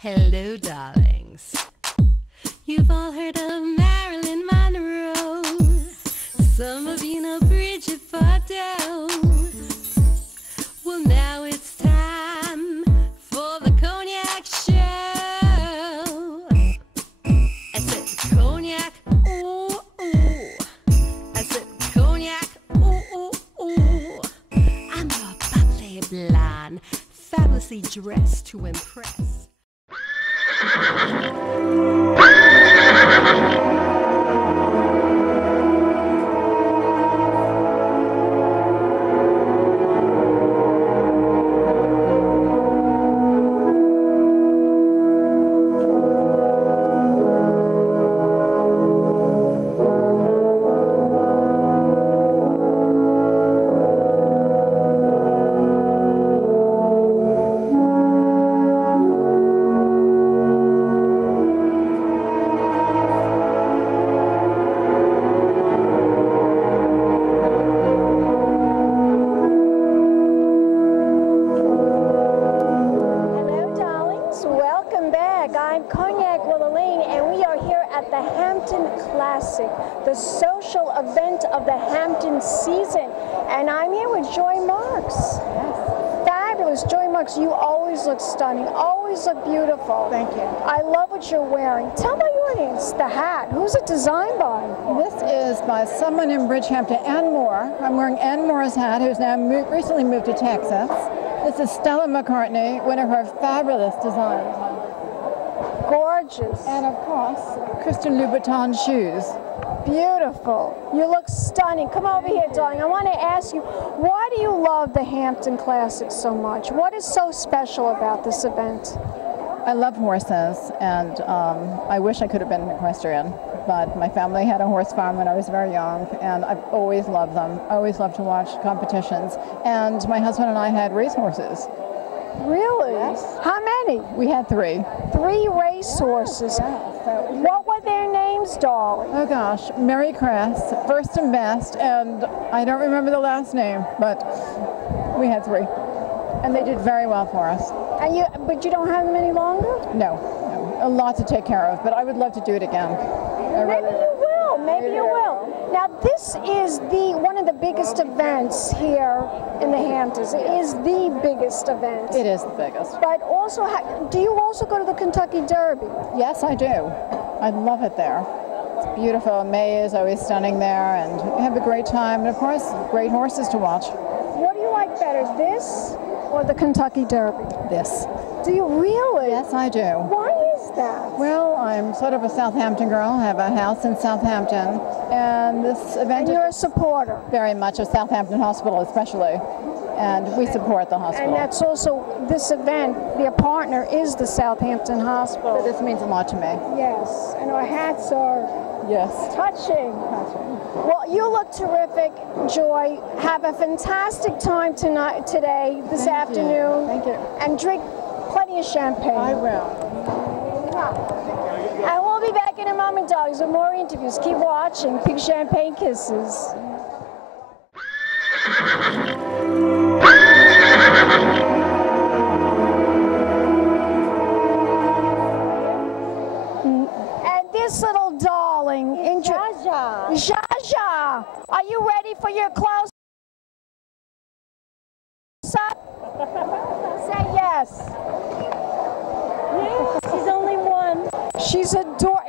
Hello, darlings. You've all heard of Marilyn Monroe. Some of you know Bridgehampton. Well, now it's time for the Cognac show. I said Cognac, ooh, ooh. I said Cognac, ooh, ooh, ooh. I'm your bubbly blonde, fabulously dressed to impress. I'm Cognac Wellerlane, and we are here at the Hampton Classic, the social event of the Hampton season. And I'm here with Joy Marks. Yes. Fabulous. Joy Marks, you always look stunning, always look beautiful. Thank you. I love what you're wearing. Tell my audience, the hat, who's it designed by? This is by someone in Bridgehampton, Ann Moore. I'm wearing Ann Moore's hat, who's now recently moved to Texas. This is Stella McCartney, one of her fabulous designs. Gorgeous. And of course, Christian Louboutin shoes. Beautiful. You look stunning. Come over here, darling. I want to ask you, why do you love the Hampton Classic so much? What is so special about this event? I love horses, and I wish I could have been an equestrian, but my family had a horse farm when I was very young, and I've always loved them. I always loved to watch competitions, and my husband and I had racehorses. Really? Yes. How many? We had three. 3 racehorses. Yes. What were their names, darling? Oh gosh, Mary Cress, first and best, and I don't remember the last name, but we had 3. And they did very well for us. And but you don't have them any longer? No, a lot to take care of, but I would love to do it again. Maybe you will, maybe you will. Now this is one of the biggest events here in the Hamptons. It is the biggest event. It is the biggest. But also, do you also go to the Kentucky Derby? Yes, I do. I love it there. It's beautiful. May is always stunning there, and we have a great time. And of course, great horses to watch. What do you like better, this or the Kentucky Derby? This. Do you really? Yes, I do. Why is that? Well, I'm sort of a Southampton girl. I have a house in Southampton, and this event. And you're a supporter. Very much of Southampton Hospital, especially, and we support the hospital. And that's also this event. Their partner is the Southampton Hospital. So this means a lot to me. Yes, and our hats are touching. Well, you look terrific, Joy. Have a fantastic time today, this afternoon. Thank you. And drink plenty of champagne. I will. And we'll be back in a moment, dogs, with more interviews. Keep watching. Big champagne kisses. And this little darling, Jaja. Jaja, are you ready for your close-up? Say yes. Yes, she's only one. She's adorable.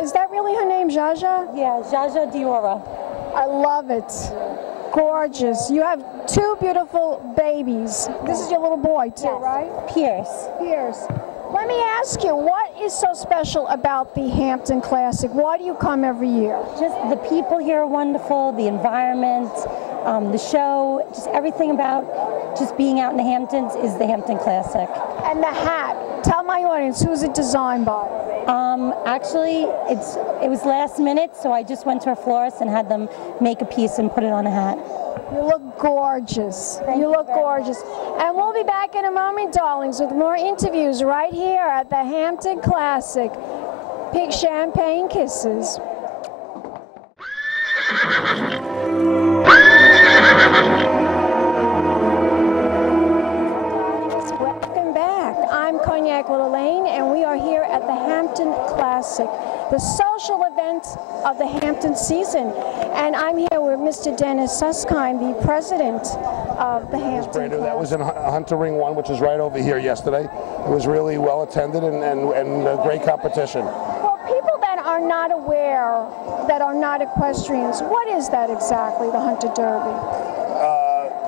Is that really her name, Jaja? Yeah, Jaja Diora. I love it. Gorgeous. You have 2 beautiful babies. This is your little boy too, Yes. right? Pierce. Pierce. Let me ask you, what is so special about the Hampton Classic? Why do you come every year? Just the people here are wonderful, the environment, the show, just everything about just being out in the Hamptons is the Hampton Classic. And the hat. Tell my audience, who's it designed by? Actually, it was last minute, so I just went to a florist and had them make a piece and put it on a hat. You look gorgeous. Thank you you look very gorgeous. And we'll be back in a moment, darlings, with more interviews right here at the Hampton Classic. Big champagne kisses. Welcome back. I'm Cognac Wellerlane, and we are here at the Hampton Classic, the social event of the Hampton season. And I'm here with Mr. Dennis Suskind, the president of the Hampton Classic. That was in Hunter Ring 1, which is right over here yesterday. It was really well attended and a great competition. For people that are not aware, that are not equestrians, what is that exactly, the Hunter Derby?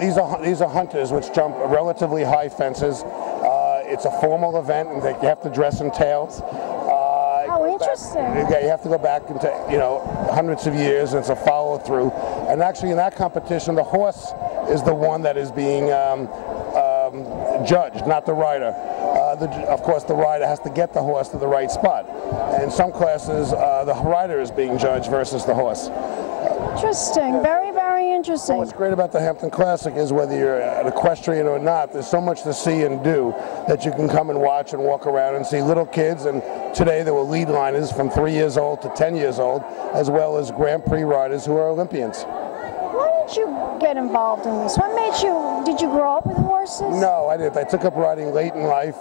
These are hunters which jump relatively high fences. It's a formal event, and you have to dress in tails. Oh, interesting. You have to go back into, hundreds of years, and it's a follow-through. And actually, in that competition, the horse is the one that is being judged, not the rider. Of course, the rider has to get the horse to the right spot. And in some classes, the rider is being judged versus the horse. Interesting. Very, very interesting. What's great about the Hampton Classic is whether you're an equestrian or not, there's so much to see and do that you can come and watch and walk around and see little kids. And today there were lead liners from 3 years old to 10 years old, as well as Grand Prix riders who are Olympians. Why did you get involved in this? What made you, did you grow up with horses? No, I didn't. I took up riding late in life.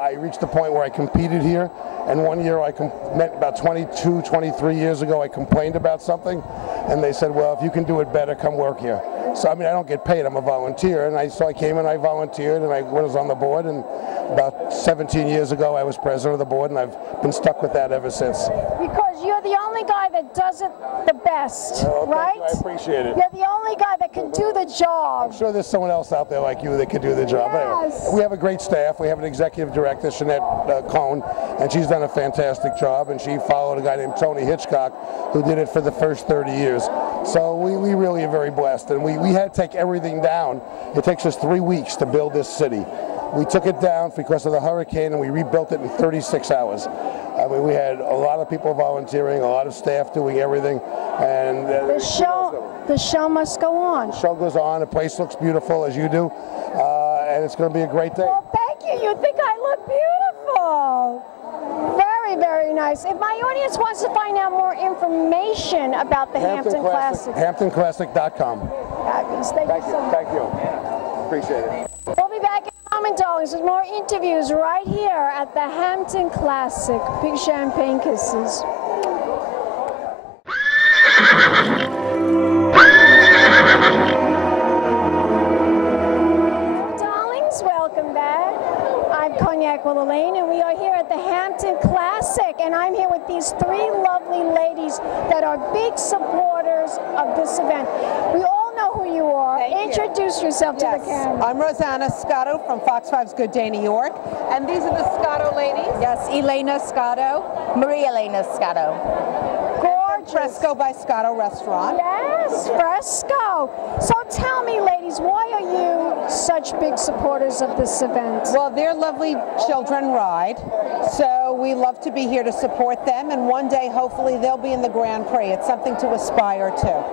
I reached the point where I competed here, and one year about 22, 23 years ago, I complained about something, and they said, well, if you can do it better, come work here. So, I mean, I don't get paid, I'm a volunteer, and so I came and I volunteered, and I was on the board, and about 17 years ago, I was president of the board, and I've been stuck with that ever since. Because you're the only guy that does it the best, right? Thank you, I appreciate it. You're the only guy that can do the job. I'm sure there's someone else out there like you that could do the job. Yes. Anyway, we have a great staff. We have an executive director, Jeanette Cohn, and she's done a fantastic job, and she followed a guy named Tony Hitchcock, who did it for the first 30 years. So we really are very blessed, and we had to take everything down. It takes us 3 weeks to build this city. We took it down because of the hurricane, and we rebuilt it in 36 hours. I mean, we had a lot of people volunteering, a lot of staff doing everything, and the show must go on. The show goes on. The place looks beautiful, as you do, and it's going to be a great day. Well, thank you. You think I look beautiful. Very, very nice. If my audience wants to find out more information about the Hampton Classic, HamptonClassic.com. Fabulous. Thank you so much. Thank you. Appreciate it. We'll be back in a moment, darlings, with more interviews right here at the Hampton Classic. Big champagne kisses. Darlings, welcome back. I'm Cognac Wellerlane, and we are here at the Hampton Classic, and I'm here with these three lovely ladies that are big supporters of this event. We all know who you are. Introduce yourself to the camera. I'm Rossano Scotto from Fox 5's Good Day New York, and these are the Scotto ladies. Yes, Elena Scotto, Maria Elena Scotto. Gorgeous. Fresco by Scotto Restaurant. Yes, Fresco. So tell me, ladies, why are you such big supporters of this event? Well, their lovely children ride, so we love to be here to support them, and one day, hopefully, they'll be in the Grand Prix. It's something to aspire to.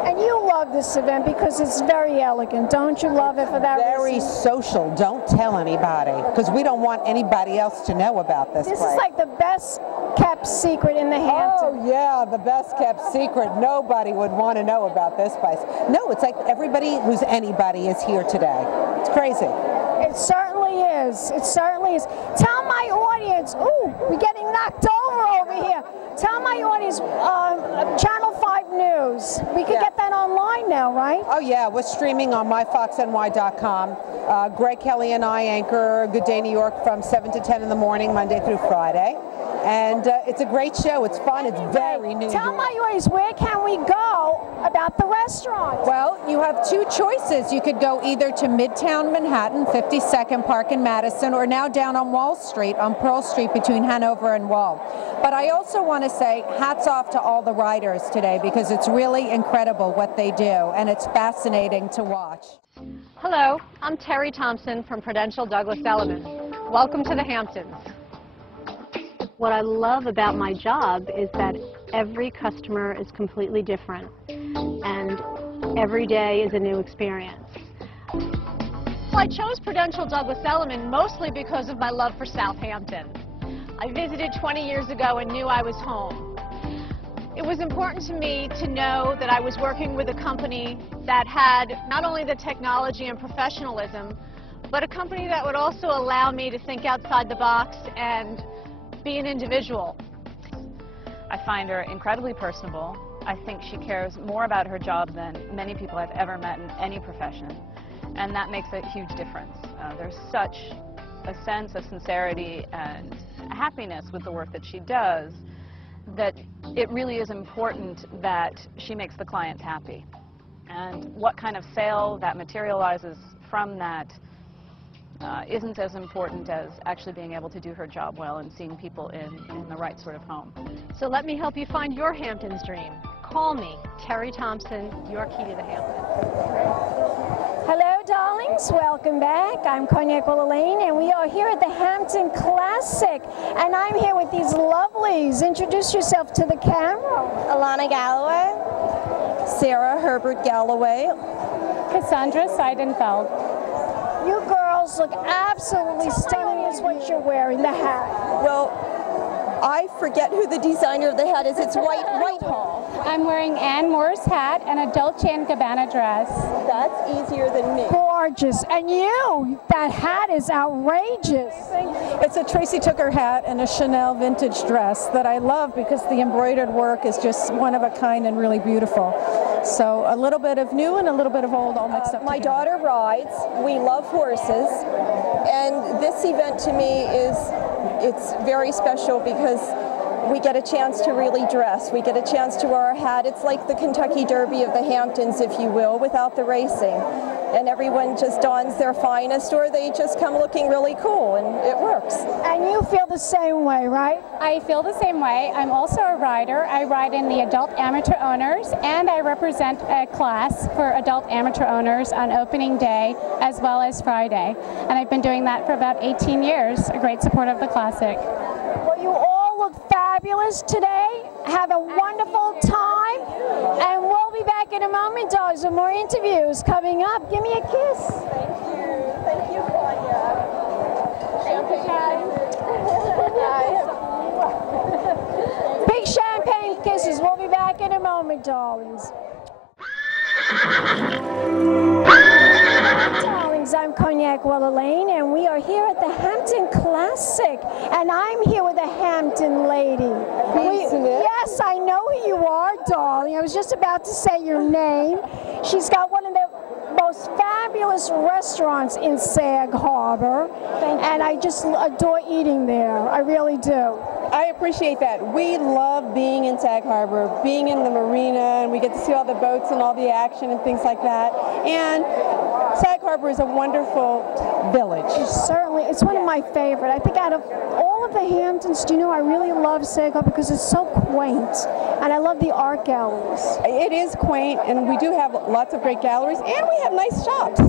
And you love this event because it's very elegant. Don't you love it for that reason? Very social. Don't tell anybody, because we don't want anybody else to know about this place. This is like the best kept secret in the Hamptons. Oh yeah, the best kept secret. Nobody would want to know about this place. No, it's like everybody who's anybody is here today. It's crazy. It certainly is. It certainly is. Tell my audience, ooh, we're getting knocked over here. Tell my audience, Channel 5 News. We can get that online now, right? Oh yeah, we're streaming on myfoxny.com. Greg Kelly and I anchor Good Day New York from 7 to 10 in the morning, Monday through Friday. And it's a great show. It's fun. It's very new. Tell my audience, where can we go about the restaurant? Well, you have two choices. You could go either to Midtown Manhattan, 52nd Park in Madison, or now down on Wall Street, on Pearl Street between Hanover and Wall. But I also want to say hats off to all the riders today, because it's really incredible what they do, and it's fascinating to watch. Hello, I'm Terry Thompson from Prudential Douglas Elliman. Welcome to the Hamptons. What I love about my job is that every customer is completely different, and every day is a new experience. Well, I chose Prudential Douglas Elliman mostly because of my love for Southampton. I visited 20 years ago and knew I was home. It was important to me to know that I was working with a company that had not only the technology and professionalism, but a company that would also allow me to think outside the box and be an individual. I find her incredibly personable. I think she cares more about her job than many people I've ever met in any profession, and that makes a huge difference. There's such a sense of sincerity and happiness with the work that she does that it really is important that she makes the clients happy. And what kind of sale that materializes from that isn't as important as actually being able to do her job well and seeing people in the right sort of home. So let me help you find your Hamptons dream. Call me, Terry Thompson, your key to the Hamptons. Hello, darlings. Welcome back. I'm Cognac Wellerlane, and we are here at the Hampton Classic. And I'm here with these lovelies. Introduce yourself to the camera. Alana Galloway. Sarah Herbert Galloway. Cassandra Seidenfeld. You girls look absolutely stunning as what you're wearing, the hat. Well, I forget who the designer of the hat is. It's Whitehall. I'm wearing Ann Moore's hat and a Dolce & Gabbana dress. That's easier than me. Gorgeous. And you, that hat is outrageous. It's a Tracy Tooker hat and a Chanel vintage dress that I love because the embroidered work is just one of a kind and really beautiful. So a little bit of new and a little bit of old all mixed up My together. daughter rides. We love horses. And this event to me it's very special because we get a chance to really dress. We get a chance to wear our hat. It's like the Kentucky Derby of the Hamptons, if you will, without the racing. And everyone just dons their finest, or they just come looking really cool, and it works. And you feel the same way, right? I feel the same way. I'm also a rider. I ride in the adult amateur owners, and I represent a class for adult amateur owners on opening day as well as Friday. And I've been doing that for about 18 years, a great support of the Classic. Well, you all look fabulous today. Have a wonderful time. And we'll be back in a moment, dogs, with more interviews coming up. Give me a kiss. Thank you. Thank you, Claudia. Big champagne kisses. We'll be back in a moment, darlings. Darlings, I'm Cognac Wellerlane, and we are here at the Hampton Classic, and I'm here with a Hampton lady. Yes, I know who you are, darling. I was just about to say your name. She's got one of the most fabulous restaurants in Sag Harbor, and I just adore eating there. I really do. I appreciate that. We love being in Sag Harbor, being in the marina, and we get to see all the boats and all the action and things like that. And Sag Harbor is a wonderful village. It's one of my favorite. I think out of all of the Hamptons, do you know, I really love Sag Harbor because it's so quaint, and I love the art galleries. It is quaint, and we do have lots of great galleries, and we have nice shops.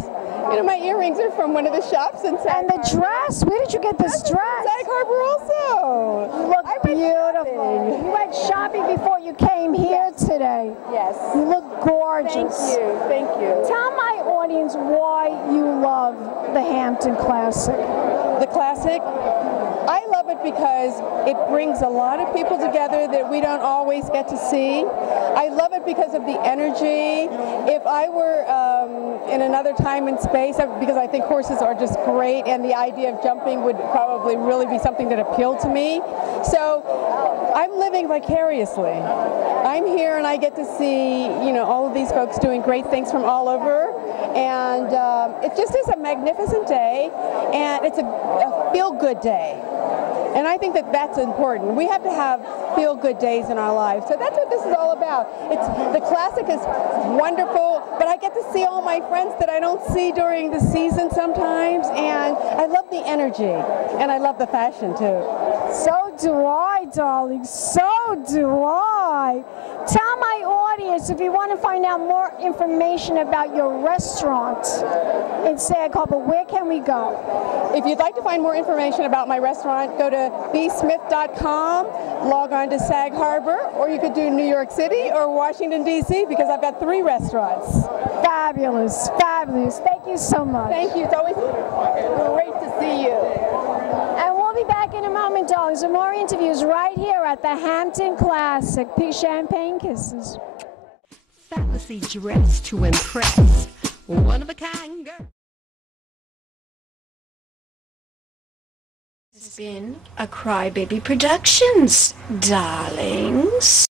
You know, my earrings are from one of the shops in Sag Harbor. And the dress, where did you get this dress? Sag Harbor also. You look beautiful. You went shopping before you came here today. Yes. You look gorgeous. Thank you. Thank you. Tell my audience why you love the Hampton Classic. The Classic? I love it because it brings a lot of people together that we don't always get to see. I love it because of the energy. If I were in another time and space, because I think horses are just great, and the idea of jumping would probably really be something that appealed to me. So I'm living vicariously. I'm here and I get to see, you know, all of these folks doing great things from all over, and it just is a magnificent day, and it's a feel-good day. And I think that that's important. We have to have feel-good days in our lives. So that's what this is all about. The Classic is wonderful, but I get to see all my friends that I don't see during the season sometimes, and I love the energy, and I love the fashion too. So do I, darling. So do I. Tell my audience, if you want to find out more information about your restaurant in Sag Harbor, where can we go? If you'd like to find more information about my restaurant, go to bsmith.com, log on to Sag Harbor, or you could do New York City or Washington, D.C., because I've got 3 restaurants. Fabulous, fabulous. Thank you so much. Thank you. It's always great to see you. And we'll be back in a moment, darlings, with more interviews right here at the Hampton Classic. Big champagne kisses. Fabulously dressed to impress. One of a kind girl. This has been a Crybaby Productions, darlings.